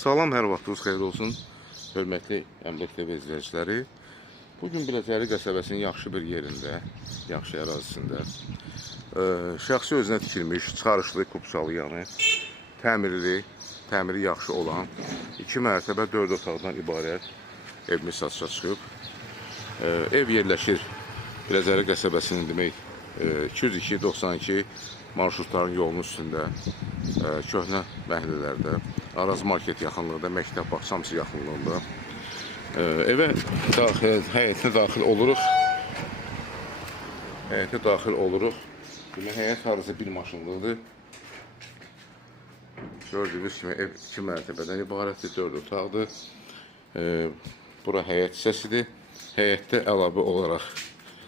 Salam, hər vaxtınız xeyir olsun, hörmətli Əmlək TV izləyiciləri. Bugün Biləcəri qəsəbəsinin yaxşı bir yerində, yaxşı ərazisində şəxsi özünə tikilmiş, çıxarışlı, kupçalı yanı, təmiri yaxşı olan 2 mərtəbə 4 otaqdan ibarət evimiz satışa çıxıb. Ev yerləşir Biləcəri qəsəbəsinin demək 202-92 marşrutların yolunun üstündə, köhnə məhəllələrdə, Araz market yaxınlığında, məktəb baxçamsı yaxınlığında. Evə həyətinə daxil oluruq. Həyət hardasa bir maşınlıqdır. Gördüyünüz kimi ev 2 mərtəbədən ibarətdir, 4 otaqdır. Bura həyət hissəsidir. Həyətdə əlavə olaraq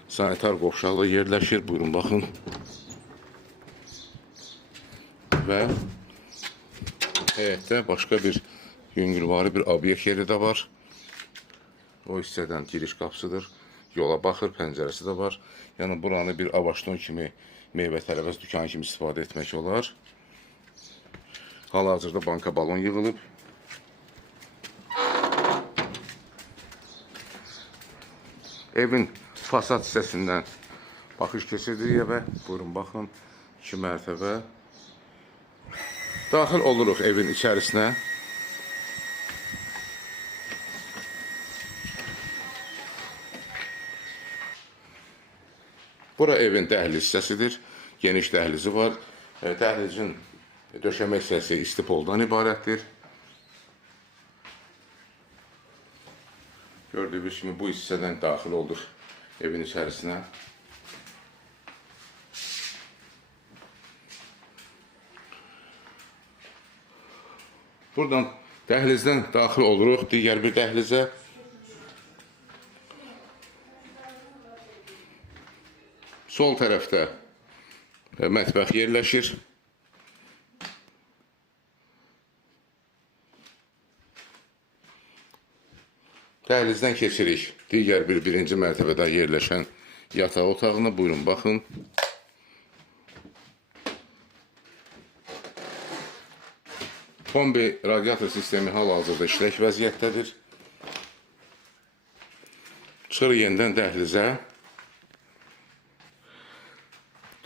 sanitar qovşaqlı yerləşir. Buyurun, baxın. Və həyətdə başqa bir yüngülvari bir obyekt yeri də var. O hissədən giriş qapısıdır. Yola baxır, pəncərəsi də var. Yəni, buranı bir avaçton kimi, meyvə tərəvəz dükanı kimi istifadə etmək olar. Hal-hazırda banka balon yığılıb. Evin fasad hissəsindən baxış keçirdik evə. Buyurun, baxın. 2 mərtəbə. Daxil oluruq evin içərisinə. Bura evin dəhliz hissəsidir. Geniş dəhlizi var. Dəhlizin döşəmə hissəsi istipoldan ibarətdir. Gördüyünüz kimi bu hissədən daxil olduq evin içərisinə. Buradan dəhlizdən daxil oluruq digər bir dəhlizə. Sol tərəfdə mətbəx yerləşir. Dəhlizdən keçirik digər bir birinci mərtəbədə yerləşən yataq otağına. Buyurun, baxın. Kombi radiator sistemi hal-hazırda işlək vəziyyətdədir. Çıxır yenidən dəhlizə.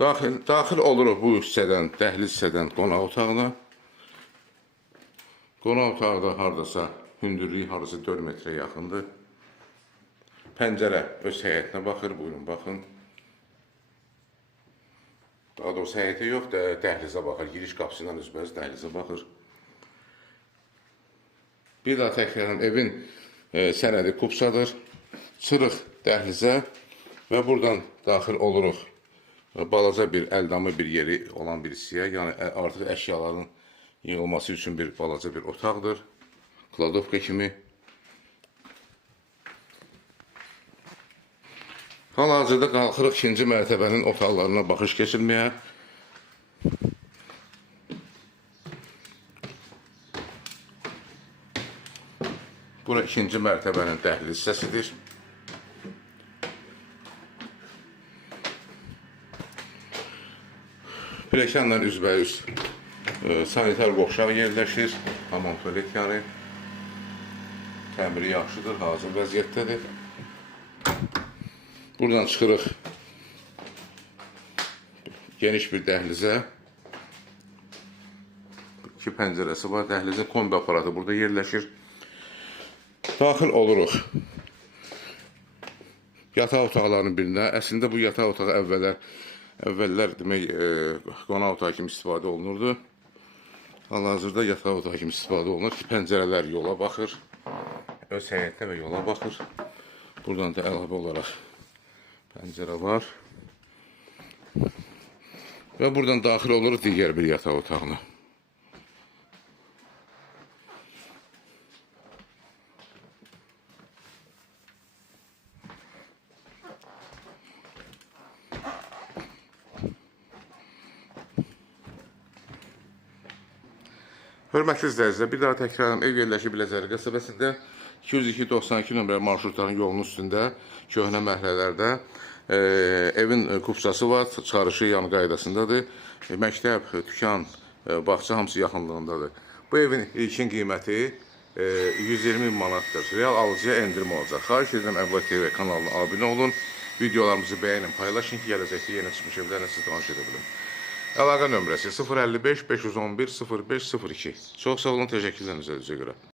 Daxil oluruq bu hissədən, dəhliz hissədən qonaq otağına. Qonaq otağı da haradasa, hündürlüyü haradasa 4 metrə yaxındır. Pəncərə öz həyətinə baxır, buyurun, baxın. Daha doğrusu həyətə yox, dəhlizə baxır, giriş qapısından üzbəyiz dəhlizə baxır. Bir daha təkrarən evin sənədi kupçadır. Çıxırıq dəhlizə və buradan daxil oluruq. Balaca bir əldamı bir yeri olan bir hissəyə, yəni artıq əşyaların yığılması üçün bir balaca bir otaqdır. Kladovka kimi. Hal-hazırda qalxırıq 2-ci mərtəbənin otaqlarına baxış keçirməyə. Bura 2-ci mərtəbənin dəhliz hissəsidir. Pilləkənlə üzbəüz sanitar qovşaq yerləşir. Hamam tualet yanı. Təmiri yaxşıdır, hazır vəziyyətdədir. Buradan çıxırıq geniş bir dəhlizə. 2 pəncərəsi var. Dəhlizin kombi aparatı burada yerləşir. Daxil oluruq yataq otaqlarının birində. Əslində bu yataq otağı əvvəllər demək qonaq otağı kimi istifadə olunurdu. Hal-hazırda yataq otağı kimi istifadə olunur ki, pəncərələr yola baxır. Öz həyətdə və yola baxır. Buradan da əlavə olaraq pəncərə var. Və buradan daxil oluruq digər bir yataq otağına. Hörmətli izləyicilər, bir daha təkrarım, ev yerləşir Biləcəri qəsəbəsində 202-92 nömrəli marşrutların yolunun üstündə, köhnə məhəllələrdə evin kupçası var, çıxarışı yan qaydasındadır. Məktəb, dükan, bağça hamısı yaxınlığındadır. Bu Bu evin ilkin qiyməti 120 min manatdır. Real alıcıya endirim olacaq. Xahiş edirəm Əvvəl TV kanalına abunə olun. Videolarımızı bəyənin, paylaşın ki, gələcəkdə yeni çıxmış evlərlə siz tanış edə bilin. Əlaqə nömrəsi 055 511 0502. Çox sağ olun, təşəkkürlər izlədiyinizə görə.